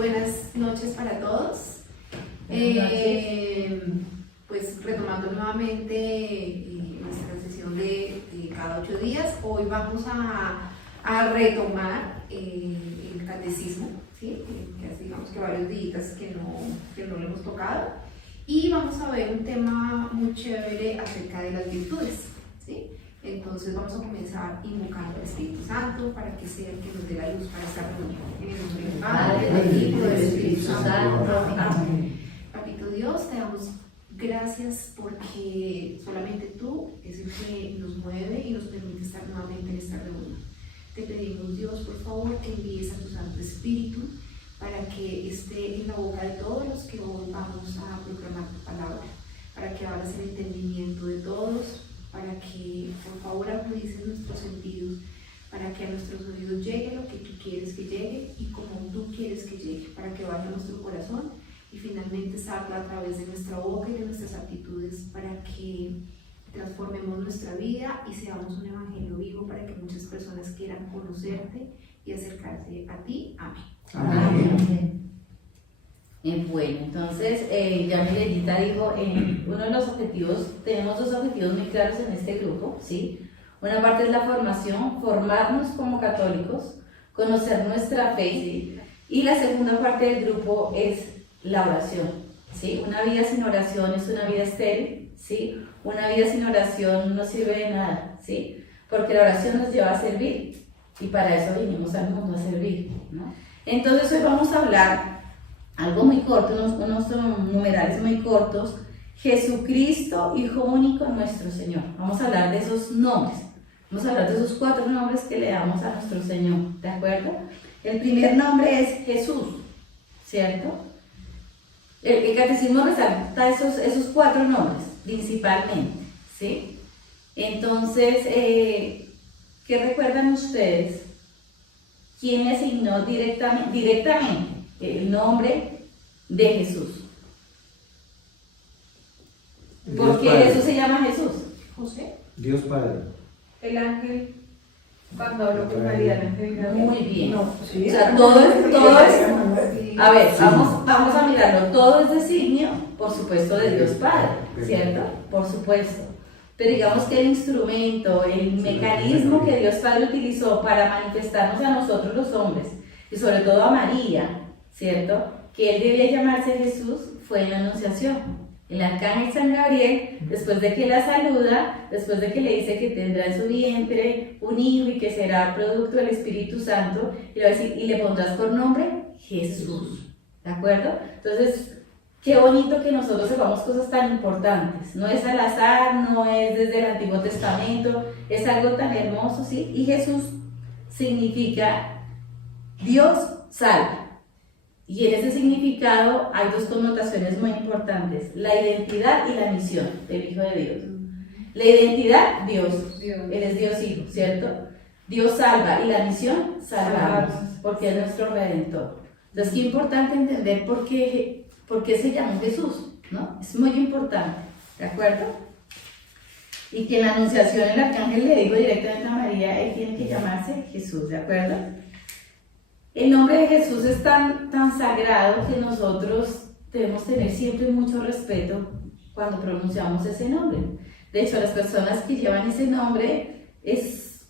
buenas noches para todos. Pues retomando nuevamente nuestra sesión de cada 8 días, hoy vamos a retomar el catecismo, ¿sí? Hace, digamos que varios días que no lo hemos tocado, y vamos a ver un tema muy chévere acerca de las virtudes, ¿sí? Entonces vamos a comenzar invocando al Espíritu Santo para que sea el que nos dé la luz para estar reunidos. En el nombre del Padre, del Hijo y del Espíritu Santo. Amén. Papito Dios, te damos gracias porque solamente tú es el que nos mueve y nos permite estar nuevamente en esta reunión. Te pedimos, Dios, por favor, que envíes a tu Santo Espíritu para que esté en la boca de todos los que hoy vamos a proclamar tu palabra, para que abras el entendimiento de todos, para que por favor agudices nuestros sentidos, para que a nuestros oídos llegue lo que tú quieres que llegue y como tú quieres que llegue, para que vaya a nuestro corazón y finalmente salga a través de nuestra boca y de nuestras actitudes, para que transformemos nuestra vida y seamos un evangelio vivo para que muchas personas quieran conocerte y acercarse a ti. Amén. Amén. Bueno, entonces ya Milenita dijo, uno de los objetivos, tenemos 2 objetivos muy claros en este grupo, ¿sí? Una parte es la formación, formarnos como católicos, conocer nuestra fe, ¿sí? Y la segunda parte del grupo es la oración, ¿sí? Una vida sin oración es una vida estéril, ¿sí? Una vida sin oración no sirve de nada, ¿sí? Porque la oración nos lleva a servir y para eso vinimos al mundo, a servir, ¿no? Entonces hoy vamos a hablar algo muy corto, unos numerales muy cortos. Jesucristo, Hijo único, nuestro Señor. Vamos a hablar de esos nombres. Vamos a hablar de esos 4 nombres que le damos a nuestro Señor, ¿de acuerdo? El primer nombre es Jesús, ¿cierto? El catecismo resalta esos 4 nombres, principalmente, ¿sí? Entonces, ¿qué recuerdan ustedes? ¿Quién le asignó directamente el nombre de Jesús? ¿Por qué Jesús se llama Jesús? José. Dios Padre. El ángel, cuando habló con María, el ángel Gabriel. Muy bien. No, sí, O sea, todo es, a ver, vamos a mirarlo, todo es designio, por supuesto, de Dios Padre, ¿cierto? Por supuesto. Pero digamos que el instrumento, el mecanismo que Dios Padre utilizó para manifestarnos a nosotros los hombres, y sobre todo a María, ¿cierto? Que él debía llamarse Jesús, fue en la Anunciación. El arcángel San Gabriel, después de que la saluda, después de que le dice que tendrá en su vientre un hijo y que será producto del Espíritu Santo, y le va a decir, y le pondrás por nombre Jesús, ¿de acuerdo? Entonces, qué bonito que nosotros sepamos cosas tan importantes, no es al azar, no es desde el Antiguo Testamento, es algo tan hermoso, ¿sí? Y Jesús significa Dios salva. Y en ese significado hay 2 connotaciones muy importantes, la identidad y la misión del Hijo de Dios. La identidad, Dios, Él es Dios Hijo, ¿cierto? Dios salva, y la misión, salvarnos, porque es nuestro Redentor. Entonces, qué importante entender por qué se llamó Jesús, ¿no? Es muy importante, ¿de acuerdo? Y que en la Anunciación el arcángel le dijo directamente a María, él tiene que llamarse Jesús, ¿de acuerdo? El nombre de Jesús es tan sagrado que nosotros debemos tener siempre mucho respeto cuando pronunciamos ese nombre. De hecho, a las personas que llevan ese nombre es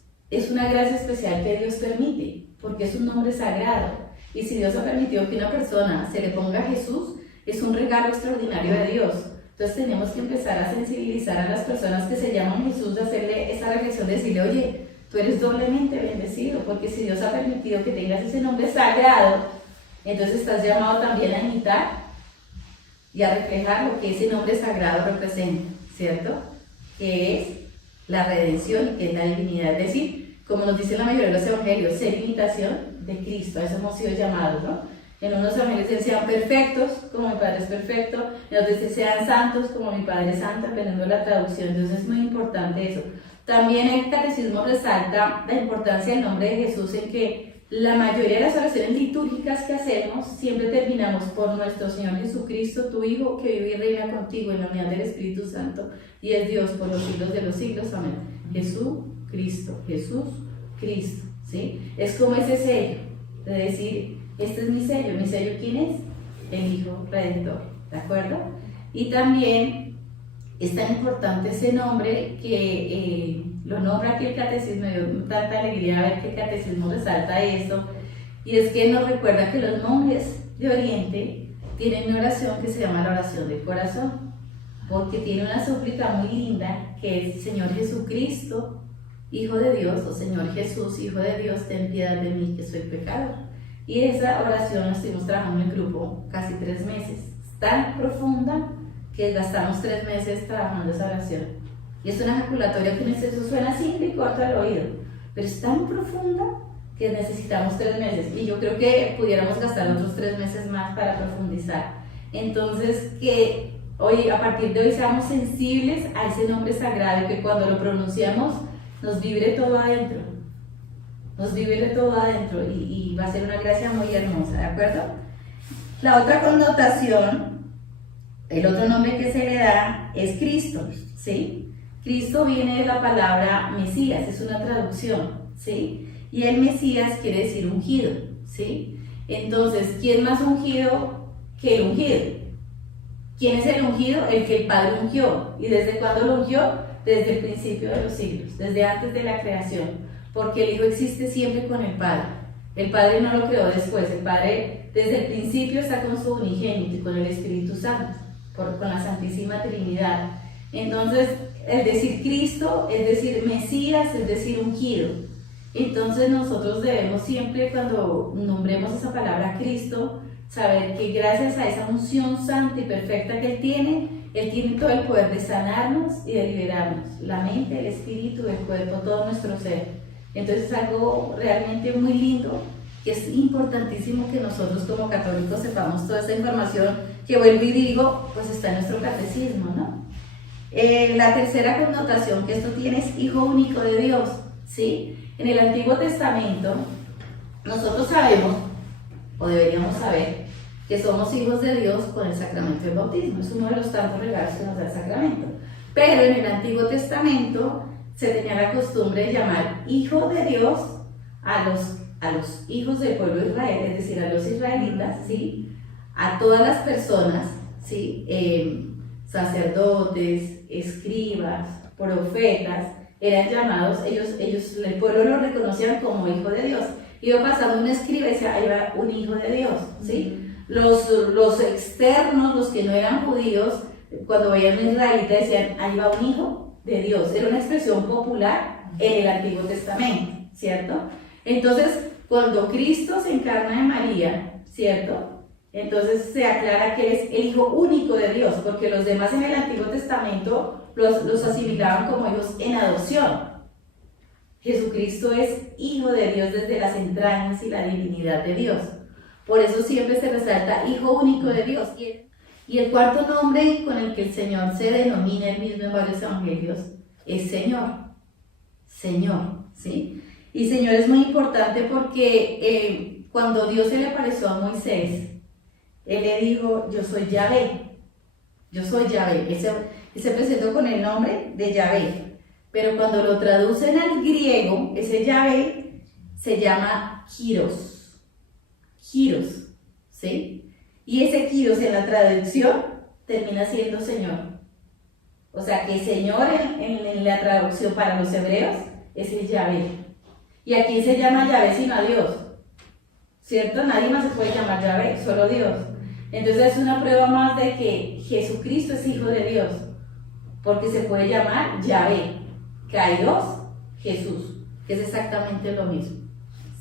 una gracia especial que Dios permite, porque es un nombre sagrado. Y si Dios ha permitido que una persona se le ponga Jesús, es un regalo extraordinario de Dios. Entonces tenemos que empezar a sensibilizar a las personas que se llaman Jesús, de hacerle esa reflexión, de decirle, oye, tú eres doblemente bendecido, porque si Dios ha permitido que tengas ese nombre sagrado, entonces estás llamado también a imitar y a reflejar lo que ese nombre sagrado representa, ¿cierto? Que es la redención y que es la divinidad. Es decir, como nos dice la mayoría de los evangelios, ser imitación de Cristo, a eso hemos sido llamados, ¿no? En unos evangelios dicen sean perfectos, como mi Padre es perfecto, en otros dicen sean santos, como mi Padre es santo, dependiendo de la traducción. Entonces es muy importante eso. También el catecismo resalta la importancia del nombre de Jesús en que la mayoría de las oraciones litúrgicas que hacemos siempre terminamos por nuestro Señor Jesucristo, tu Hijo, que vive y reina contigo en la unidad del Espíritu Santo y es Dios por los siglos de los siglos. Amén. Jesús, Cristo, ¿sí? Es como ese sello de decir, este es mi sello ¿quién es? El Hijo Redentor, ¿de acuerdo? Y también es tan importante ese nombre que lo nombra aquí el catecismo, me dio tanta alegría ver que el catecismo resalta esto, y es que nos recuerda que los monjes de Oriente tienen una oración que se llama la oración del corazón, porque tiene una súplica muy linda que es: Señor Jesucristo, Hijo de Dios, o Señor Jesús, Hijo de Dios, ten piedad de mí que soy pecador. Y esa oración la estuvimos trabajando en grupo casi 3 meses, es tan profunda que gastamos 3 meses trabajando esa oración. Y es una ejaculatoria que eso suena simple y corta al oído, pero es tan profunda que necesitamos 3 meses, y yo creo que pudiéramos gastar otros 3 meses más para profundizar. Entonces, que hoy, a partir de hoy, seamos sensibles a ese nombre sagrado, que cuando lo pronunciamos nos vibre todo adentro, y va a ser una gracia muy hermosa, ¿de acuerdo? La otra connotación, el otro nombre que se le da es Cristo, ¿sí? Cristo viene de la palabra Mesías, es una traducción, ¿sí? Y el Mesías quiere decir ungido, ¿sí? Entonces, ¿quién más ungido que el ungido? ¿Quién es el ungido? El que el Padre ungió. ¿Y desde cuándo lo ungió? Desde el principio de los siglos, desde antes de la creación, porque el Hijo existe siempre con el Padre. El Padre no lo creó después, el Padre desde el principio está con su unigénito y con el Espíritu Santo, con la Santísima Trinidad. Entonces, el decir Cristo es decir Mesías, es decir ungido. Entonces nosotros debemos siempre, cuando nombremos esa palabra Cristo, saber que gracias a esa unción santa y perfecta que Él tiene todo el poder de sanarnos y de liberarnos, la mente, el espíritu, el cuerpo, todo nuestro ser. Entonces es algo realmente muy lindo, que es importantísimo que nosotros como católicos sepamos toda esta información, que vuelvo y digo, pues está en nuestro catecismo, ¿no? La tercera connotación que esto tiene es Hijo único de Dios, ¿sí? En el Antiguo Testamento, nosotros sabemos, o deberíamos saber, que somos hijos de Dios con el sacramento del bautismo. Es uno de los tantos regalos que nos da el sacramento. Pero en el Antiguo Testamento se tenía la costumbre de llamar hijo de Dios a los hijos del pueblo de Israel, es decir, a los israelitas, ¿sí? A todas las personas, ¿sí? Sacerdotes, escribas, profetas, eran llamados, el pueblo los reconocían como hijo de Dios. Iba pasando un escriba y decía: ahí va un hijo de Dios, ¿sí? Los externos, los que no eran judíos, cuando veían a un israelita decían: ahí va un hijo de Dios. Era una expresión popular en el Antiguo Testamento, ¿cierto? Entonces, cuando Cristo se encarna de María, ¿cierto? Entonces se aclara que es el Hijo único de Dios, porque los demás en el Antiguo Testamento los asimilaban como hijos en adopción. Jesucristo es Hijo de Dios desde las entrañas y la divinidad de Dios. Por eso siempre se resalta Hijo único de Dios. Y el cuarto nombre con el que el Señor se denomina él mismo en varios evangelios es Señor. Señor, ¿sí? Y Señor es muy importante porque cuando Dios se le apareció a Moisés, Él le dijo: yo soy Yahvé. Yo soy Yahvé. Él se presentó con el nombre de Yahvé. Pero cuando lo traducen al griego, ese Yahvé se llama Kyros. Kyros, ¿sí? Y ese Kyros en la traducción termina siendo Señor. O sea que Señor en la traducción para los hebreos es el Yahvé. ¿Y a quién se llama Yahvé sino a Dios? ¿Cierto? Nadie más se puede llamar Yahvé, solo Dios. Entonces es una prueba más de que Jesucristo es Hijo de Dios, porque se puede llamar Yahvé, Kairos, Jesús, que es exactamente lo mismo.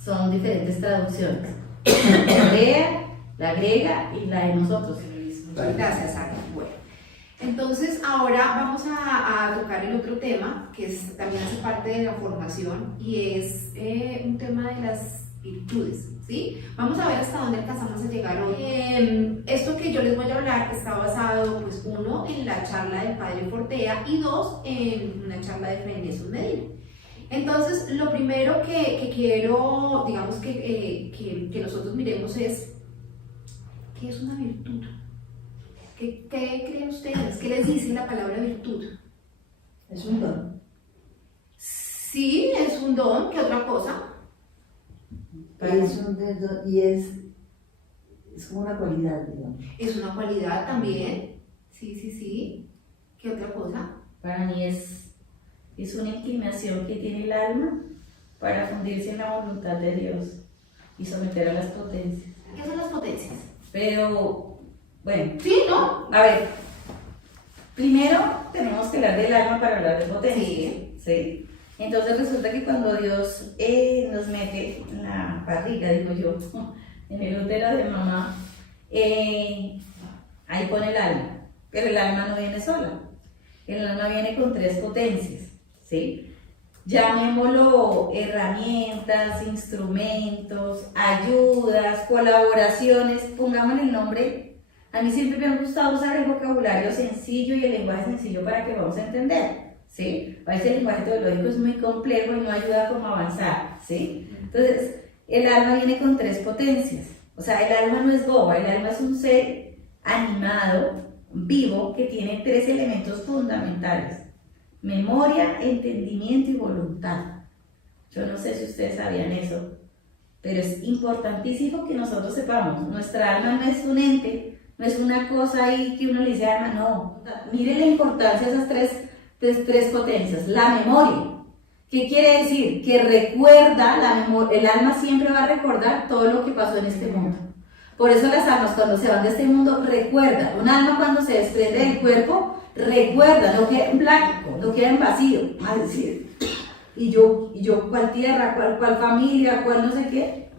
Son diferentes traducciones, la hebrea, la griega y la de nosotros. Gracias, Ana. Bueno, entonces ahora vamos a tocar el otro tema, que también hace parte de la formación, y es un tema de las virtudes, ¿sí? Vamos a ver hasta dónde alcanzamos a llegar hoy. Esto que yo les voy a hablar está basado, pues, 1, en la charla del padre Fortea, y 2, en una charla de Fray Jesús Medina. Entonces, lo primero que quiero, digamos, que nosotros miremos es: ¿qué es una virtud? ¿Qué creen ustedes? ¿Qué les dice la palabra virtud? Es un don. Sí, es un don. ¿Qué otra cosa? Es un don y es Es como una cualidad, digamos. Es una cualidad también. Sí, sí, sí. ¿Qué otra cosa? Para mí es una inclinación que tiene el alma para fundirse en la voluntad de Dios y someter a las potencias. ¿Qué son las potencias? Pero, bueno, Sí, ¿no? a ver, primero tenemos que hablar del alma para hablar de potencias. Sí. ¿Sí? Entonces resulta que cuando Dios nos mete en la barriga, digo yo, en el útero de mamá, ahí pone el alma, pero el alma no viene sola. El alma viene con 3 potencias, ¿sí? Llamémoslo herramientas, instrumentos, ayudas, colaboraciones, pongámosle el nombre. A mí siempre me ha gustado usar el vocabulario sencillo y el lenguaje sencillo para que vamos a entender, ¿sí? A veces el lenguaje teológico es muy complejo y no ayuda como a avanzar, ¿sí? Entonces, el alma viene con 3 potencias. O sea, el alma no es boba, el alma es un ser animado, vivo, que tiene 3 elementos fundamentales: memoria, entendimiento y voluntad. Yo no sé si ustedes sabían eso, pero es importantísimo que nosotros sepamos, nuestra alma no es un ente, no es una cosa ahí que uno le dice alma, no. Miren la importancia de esas tres potencias. La memoria. ¿Qué quiere decir? Que recuerda, el alma siempre va a recordar todo lo que pasó en este mundo. Por eso las almas cuando se van de este mundo recuerdan. Un alma cuando se desprende del cuerpo recuerda, no queda en blanco, no queda en vacío. Es decir, y yo cuál tierra, cuál familia, cuál no sé qué.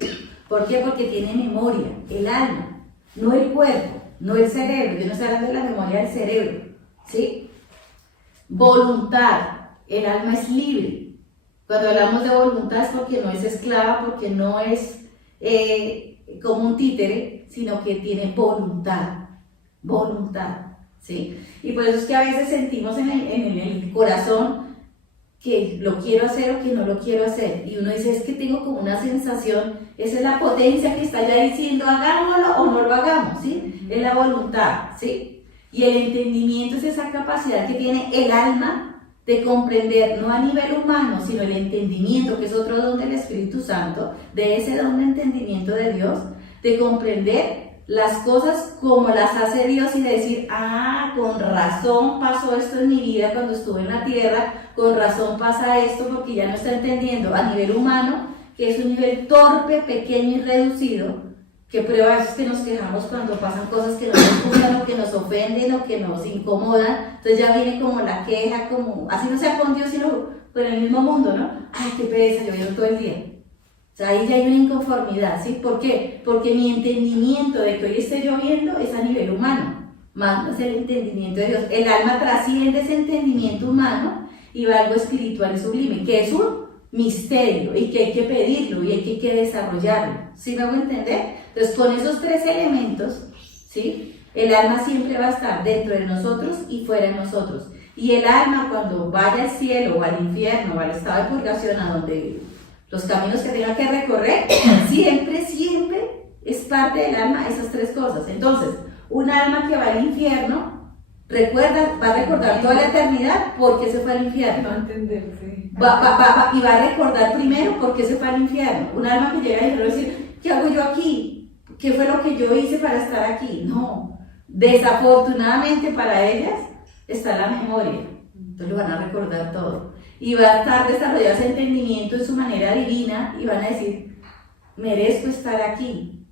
¿Por qué? Porque tiene memoria, el alma, no el cuerpo, no el cerebro. Yo no estoy hablando de la memoria del cerebro, ¿sí? Voluntad, el alma es libre. Cuando hablamos de voluntad es porque no es esclava, porque no es como un títere, sino que tiene voluntad, ¿sí? Y por eso es que a veces sentimos en el corazón que lo quiero hacer o que no lo quiero hacer, y uno dice, es que tengo como una sensación, esa es la potencia que está ya diciendo, hagámoslo o no lo hagamos, ¿sí? Es la voluntad, ¿sí? Y el entendimiento es esa capacidad que tiene el alma de comprender, no a nivel humano, sino el entendimiento, que es otro don del Espíritu Santo, de ese don de entendimiento de Dios, de comprender las cosas como las hace Dios y de decir, con razón pasó esto en mi vida cuando estuve en la tierra, con razón pasa esto porque ya no está entendiendo a nivel humano, que es un nivel torpe, pequeño y reducido, que prueba eso es que nos quejamos cuando pasan cosas que no nos gustan o que nos ofenden o que nos incomodan. Entonces ya viene como la queja, como, así no sea con Dios, sino con el mismo mundo, ¿no? Ay, qué pereza, lloviendo todo el día. O sea, ahí ya hay una inconformidad, ¿sí? ¿Por qué? Porque mi entendimiento de que hoy esté lloviendo es a nivel humano, más no es el entendimiento de Dios. El alma trasciende ese entendimiento humano y va a algo espiritual y sublime, que es un misterio y que hay que pedirlo y hay que desarrollarlo. ¿Sí me hago entender? Entonces, con esos 3 elementos, ¿sí? El alma siempre va a estar dentro de nosotros y fuera de nosotros. Y el alma, cuando vaya al cielo o al infierno o al estado de purgación, a donde los caminos que tenga que recorrer, siempre es parte del alma esas 3 cosas. Entonces, un alma que va al infierno, va a recordar toda la eternidad por qué se fue al infierno. No entender, sí. Y va a recordar primero por qué se fue al infierno. Un alma que llega y va a decir, ¿qué hago yo aquí? ¿Qué fue lo que yo hice para estar aquí? No, desafortunadamente para ellas está la memoria, entonces lo van a recordar todo y va a estar desarrollado ese entendimiento en su manera divina y van a decir, merezco estar aquí,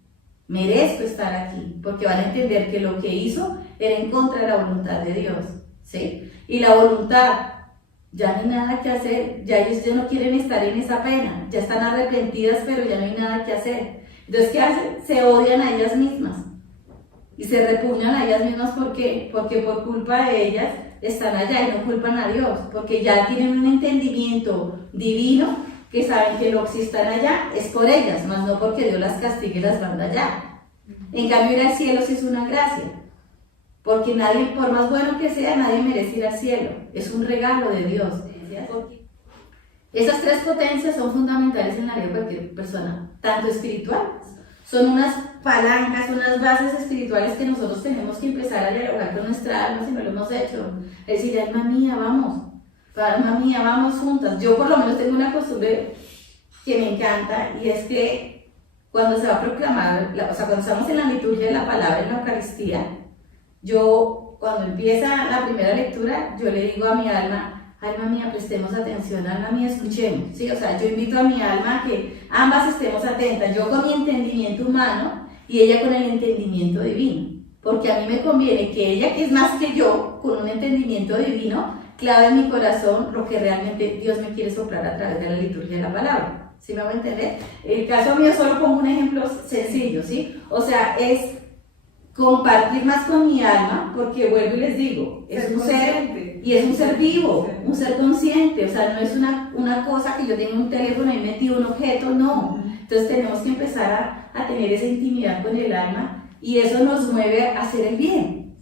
porque van a entender que lo que hizo era en contra de la voluntad de Dios, ¿sí? Y la voluntad, ya no hay nada que hacer, ya ellos ya no quieren estar en esa pena, ya están arrepentidas, pero ya no hay nada que hacer. Entonces, ¿qué hacen? Se odian a ellas mismas y se repugnan a ellas mismas. ¿Por qué? Porque por culpa de ellas están allá y no culpan a Dios, porque ya tienen un entendimiento divino que saben que lo que si están allá es por ellas, más no porque Dios las castigue y las manda allá. En cambio, ir al cielo sí es una gracia, porque nadie, por más bueno que sea, nadie merece ir al cielo, es un regalo de Dios. Esas 3 potencias son fundamentales en la vida de cualquier persona, tanto espiritual, son unas palancas, unas bases espirituales que nosotros tenemos que empezar a dialogar con nuestra alma si no lo hemos hecho. Es decir, alma mía, vamos juntas. Yo por lo menos tengo una costumbre que me encanta y es que cuando se va a proclamar, o sea, cuando estamos en la liturgia de la palabra en la Eucaristía, yo, cuando empieza la primera lectura, yo le digo a mi alma, alma mía, prestemos atención, alma mía, escuchemos, ¿sí? O sea, yo invito a mi alma a que ambas estemos atentas, yo con mi entendimiento humano y ella con el entendimiento divino, porque a mí me conviene que ella, que es más que yo, con un entendimiento divino, clave en mi corazón lo que realmente Dios me quiere soplar a través de la liturgia de la palabra. ¿Sí me voy a entender? El caso mío solo pongo un ejemplo sencillo, ¿sí? O sea, es compartir más con mi alma, porque vuelvo y les digo, es un ser, y es un ser vivo, un ser consciente, o sea, no es una cosa que yo tenga un teléfono y metí un objeto, no. Entonces tenemos que empezar a tener esa intimidad con el alma, y eso nos mueve a hacer el bien.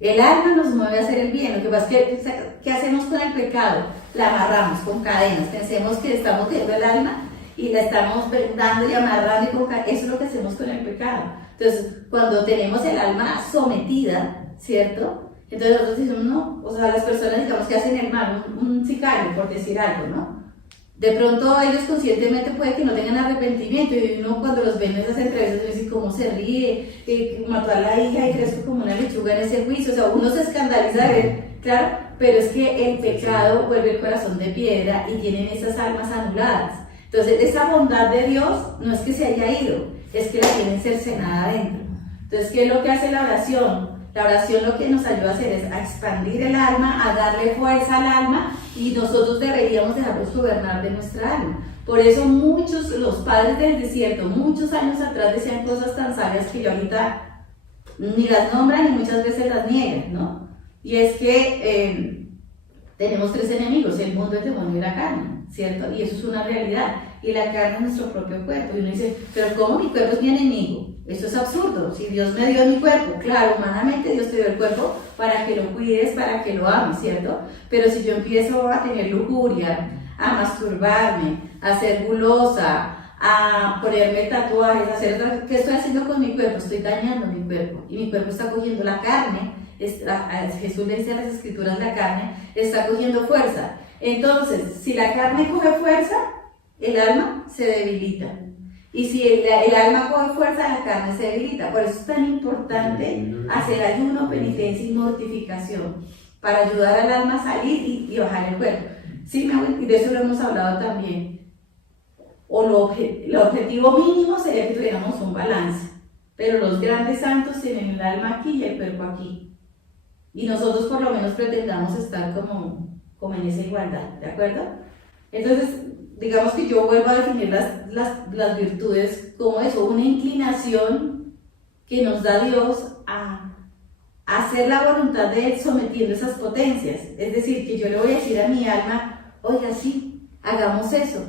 El alma nos mueve a hacer el bien. Lo que pasa es que, ¿qué hacemos con el pecado? La amarramos con cadenas. Pensemos que estamos cogiendo el alma y la estamos vendando y amarrando y con cadenas. Eso es lo que hacemos con el pecado. Entonces, cuando tenemos el alma sometida, ¿cierto? Entonces nosotros decimos, no, o sea, las personas, digamos, que hacen el mal, un sicario, por decir algo, ¿no? De pronto ellos conscientemente puede que no tengan arrepentimiento, y uno cuando los ve en esas entrevistas dice cómo se ríe, mató a la hija y crece como una lechuga en ese juicio, o sea, uno se escandaliza de ver, claro, pero es que el pecado vuelve el corazón de piedra y tienen esas almas anuladas. Entonces esa bondad de Dios no es que se haya ido, es que la tienen cercenada adentro. Entonces, ¿qué es lo que hace la oración? La oración lo que nos ayuda a hacer es a expandir el alma, a darle fuerza al alma, y nosotros deberíamos dejarnos gobernar de nuestra alma. Por eso muchos, los padres del desierto, muchos años atrás decían cosas tan sabias que yo ahorita ni las nombran y muchas veces las niegan, ¿no? Y es que tenemos tres enemigos, el mundo, el demonio y la carne, ¿cierto? Y eso es una realidad. Y la carne es nuestro propio cuerpo. Y uno dice, pero ¿cómo mi cuerpo es mi enemigo? Esto es absurdo. Si Dios me dio mi cuerpo, claro, humanamente Dios te dio el cuerpo para que lo cuides, para que lo ames, ¿cierto? Pero si yo empiezo a tener lujuria, a masturbarme, a ser gulosa, a ponerme tatuajes, a hacer, ¿qué estoy haciendo con mi cuerpo? Estoy dañando mi cuerpo. Y mi cuerpo está cogiendo la carne. Jesús le dice a las escrituras, la carne está cogiendo fuerza. Entonces, si la carne coge fuerza, el alma se debilita. Y si el alma coge fuerza, la carne se debilita. Por eso es tan importante hacer ayuno, penitencia y mortificación, para ayudar al alma a salir y bajar el cuerpo. Sí, y de eso lo hemos hablado también. O el objetivo mínimo sería que tuviéramos un balance, pero los grandes santos tienen el alma aquí y el cuerpo aquí. Y nosotros por lo menos pretendamos estar como en esa igualdad, ¿de acuerdo? Entonces, digamos que yo vuelvo a definir las virtudes como eso, una inclinación que nos da Dios a hacer la voluntad de Él sometiendo esas potencias. Es decir, que yo le voy a decir a mi alma, oiga, sí, hagamos eso.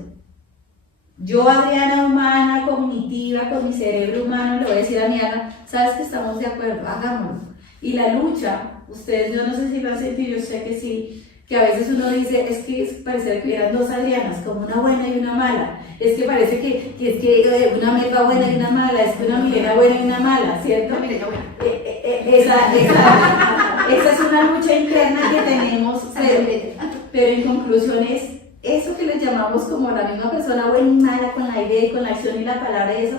Yo, Adriana humana, cognitiva, con mi cerebro humano, le voy a decir a mi alma, sabes que estamos de acuerdo, hagámoslo. Y la lucha, ustedes, yo no sé si lo han sentido, yo sé que sí, que a veces uno dice, es que parece que hubieran dos Adrianas, como una buena y una mala. Es que parece que es que una Melba buena y una mala, es que una Milena buena y una mala, ¿cierto? Una Milena buena. Esa es una lucha interna que tenemos, pero en conclusión es eso que les llamamos como la misma persona buena y mala, con la idea y con la acción y la palabra, eso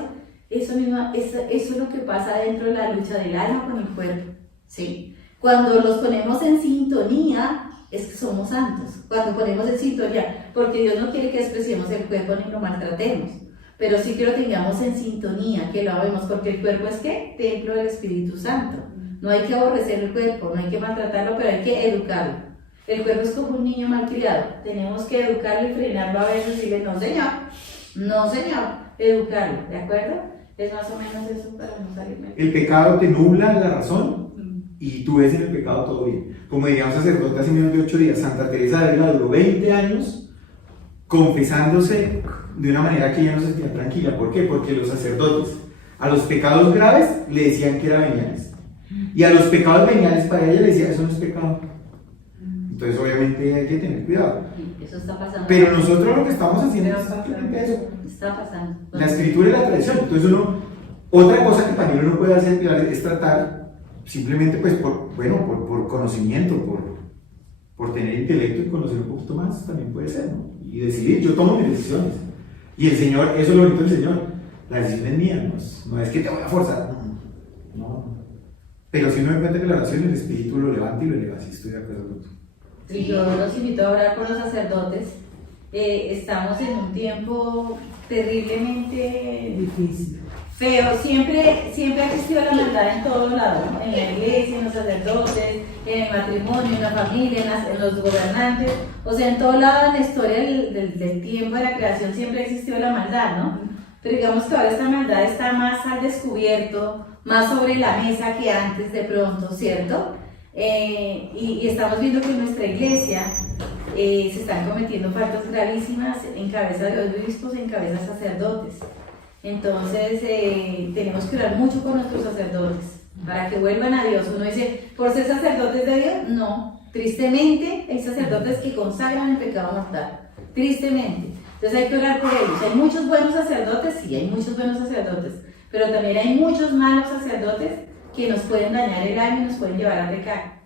es lo que pasa dentro de la lucha del alma con el cuerpo, ¿sí? Cuando los ponemos en sintonía, es que somos santos. Cuando ponemos en sintonía, porque Dios no quiere que despreciemos el cuerpo ni lo maltratemos, pero sí que lo tengamos en sintonía, que lo amemos, porque el cuerpo es ¿qué? Templo del Espíritu Santo. No hay que aborrecer el cuerpo, no hay que maltratarlo, pero hay que educarlo. El cuerpo es como un niño malcriado, tenemos que educarlo y frenarlo a veces y decirle, no señor, educarlo, ¿de acuerdo? Es más o menos eso para no salirme. El pecado te nubla la razón y tú ves en el pecado todo bien. Como diría un sacerdote hace menos de 8 días, Santa Teresa de Ávila duró 20 años confesándose de una manera que ella no se sentía tranquila. ¿Por qué? Porque los sacerdotes a los pecados graves le decían que eran veniales, y a los pecados veniales para ella le decía, eso no es pecado. Entonces obviamente hay que tener cuidado. Eso está pasando. Pero nosotros lo que estamos haciendo es simplemente eso. Está pasando. La escritura y la tradición. Entonces otra cosa que también uno puede hacer es tratar simplemente pues por conocimiento, por tener intelecto y conocer un poquito más, también puede ser, ¿no? Y decidir, yo tomo mis decisiones. Y el Señor, eso es lo bonito del Señor, la decisión es mía, no es que te voy a forzar, no. Pero si uno me cuenta que la oración, el Espíritu lo levanta y lo eleva, sí estoy de acuerdo con tú. Y yo los invito a orar por los sacerdotes. Estamos en un tiempo terriblemente Difícil. feo. Siempre ha existido la maldad en todos lados, ¿no? En la iglesia, en los sacerdotes, en el matrimonio, en la familia, en los gobernantes. O sea, en todo lado en la historia del tiempo de la creación siempre ha existido la maldad, ¿no? Pero digamos que ahora esta maldad está más al descubierto, más sobre la mesa que antes de pronto, ¿cierto? Y estamos viendo que en nuestra iglesia se están cometiendo faltas gravísimas en cabeza de obispos, en cabeza de sacerdotes. Entonces tenemos que orar mucho por nuestros sacerdotes para que vuelvan a Dios. Uno dice, ¿por ser sacerdotes de Dios? No, tristemente hay sacerdotes que consagran el pecado mortal, tristemente. Entonces hay que orar por ellos. Hay muchos buenos sacerdotes, sí, hay muchos buenos sacerdotes, pero también hay muchos malos sacerdotes que nos pueden dañar el alma y nos pueden llevar a pecar.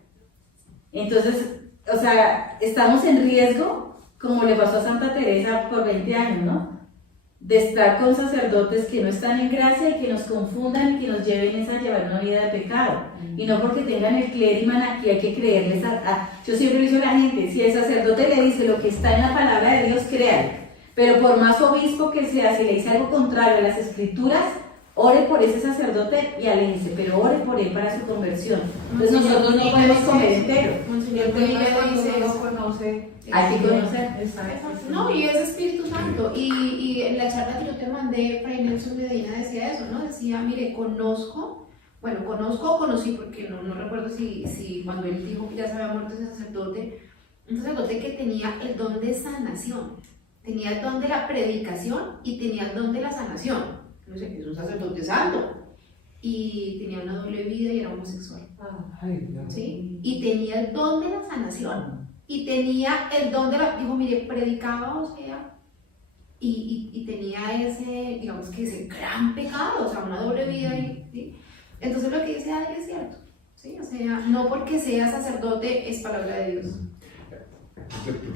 Entonces, o sea, estamos en riesgo, como le pasó a Santa Teresa por 20 años, ¿no? De estar con sacerdotes que no están en gracia y que nos confundan y que nos lleven a llevar una vida de pecado. Y no porque tengan el clériman aquí hay que creerles yo siempre digo a la gente, si el sacerdote le dice lo que está en la palabra de Dios, créale. Pero por más obispo que sea, si le dice algo contrario a las escrituras, ore por ese sacerdote y aléjese, pero ore por él para su conversión. Entonces nosotros no podemos comer entero. Monseñor Felipe dice no conoce. Hay que conocer. No, y es Espíritu Santo. Y en la charla que yo te mandé, Fray Nelson Medina decía eso, ¿no? Decía, mire, conozco o conocí, porque no recuerdo si cuando él dijo que ya se había muerto ese sacerdote, un sacerdote que tenía el don de sanación, tenía el don de la predicación y tenía el don de la sanación. No sé, es un sacerdote santo. Y tenía una doble vida y era homosexual. Ay, Dios. ¿Sí? Y tenía el don de la sanación. Y tenía el don de la. Dijo, mire, predicaba, o sea. Y tenía ese, digamos que ese gran pecado, o sea, una doble vida. ¿Sí? Entonces lo que dice Adri es cierto. ¿Sí? O sea, no porque sea sacerdote es palabra de Dios.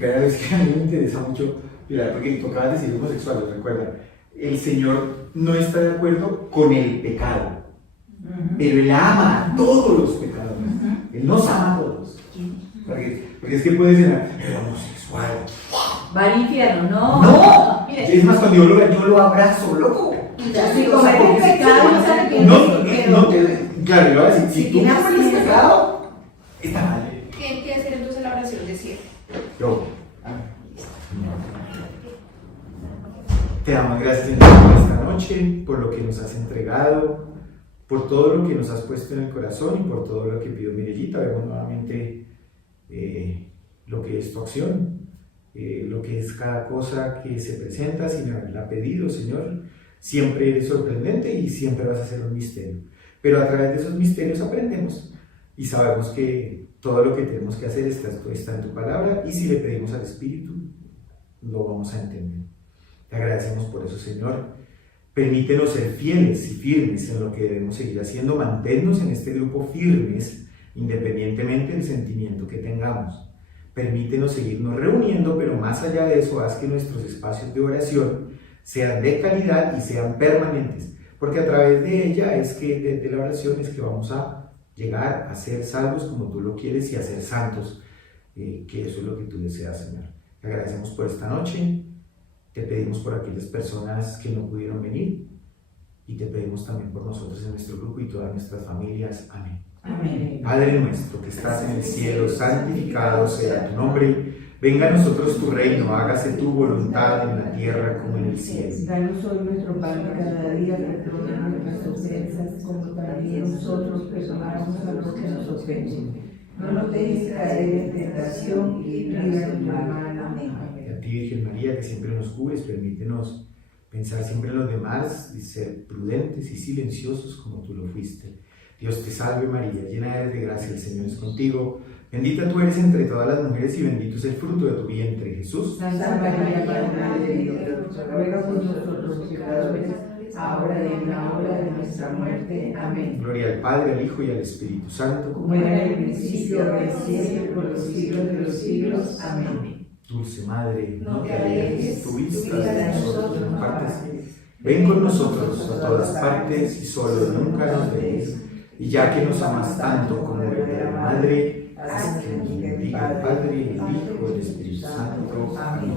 Cada vez que a mí me interesa mucho, Pilar, porque tocabas decir homosexual, recuerda. El Señor no está de acuerdo con el pecado, pero Él ama a todos los pecadores. Él nos ama a todos. Porque es que puede ser el homosexual. Va al infierno, no. No, Mire, es más, cuando yo lo veo, yo lo abrazo, loco. Si comete el pecado, no sabe que claro, yo voy a decir, si Si tú tiene no cometes pecado, está mal. ¿quién quiere hacer entonces la oración de cierre? Yo. Te damos gracias, Señor, por esta noche, por lo que nos has entregado, por todo lo que nos has puesto en el corazón y por todo lo que pidió Mirellita. Vemos nuevamente lo que es tu acción, lo que es cada cosa que se presenta sin haberla pedido, Señor. Siempre eres sorprendente y siempre vas a ser un misterio. Pero a través de esos misterios aprendemos y sabemos que todo lo que tenemos que hacer está en tu palabra, y si le pedimos al Espíritu, lo vamos a entender. Te agradecemos por eso, Señor. Permítenos ser fieles y firmes en lo que debemos seguir haciendo. Manténnos en este grupo firmes, independientemente del sentimiento que tengamos. Permítenos seguirnos reuniendo, pero más allá de eso, haz que nuestros espacios de oración sean de calidad y sean permanentes, porque a través de ella es que, de la oración, es que vamos a llegar a ser salvos como tú lo quieres y a ser santos, que eso es lo que tú deseas, Señor. Te agradecemos por esta noche. Te pedimos por aquellas personas que no pudieron venir y te pedimos también por nosotros en nuestro grupo y todas nuestras familias. Amén. Amén. Padre nuestro que estás en el cielo, santificado sea tu nombre. Venga a nosotros tu reino, hágase tu voluntad en la tierra como en el cielo. Danos hoy nuestro pan de cada día, perdona nuestras ofensas, como también nosotros perdonamos a los que nos ofenden. No nos dejes caer en tentación y líbranos del mal. Amén. A ti, Virgen María, que siempre nos cubres, permítenos pensar siempre en los demás y ser prudentes y silenciosos como tú lo fuiste. Dios te salve María, llena eres de gracia, el Señor es contigo. Bendita tú eres entre todas las mujeres y bendito es el fruto de tu vientre, Jesús. Santa María, Madre de Dios, ruega por nosotros los pecadores, ahora y en la hora de nuestra muerte. Amén. Gloria al Padre, al Hijo y al Espíritu Santo. Como era en el principio, ahora y siempre, por los siglos de los siglos. Amén. Dulce Madre, No te alejes, tu vista tu vida de de nosotros nosotros no no apartes. apartes. Ven con nosotros a todas partes y solo nunca nos dejes. Y ya que nos amas tanto como verdadera Madre, haz que nos bendiga el Padre, el Hijo y el Espíritu Santo. Amén.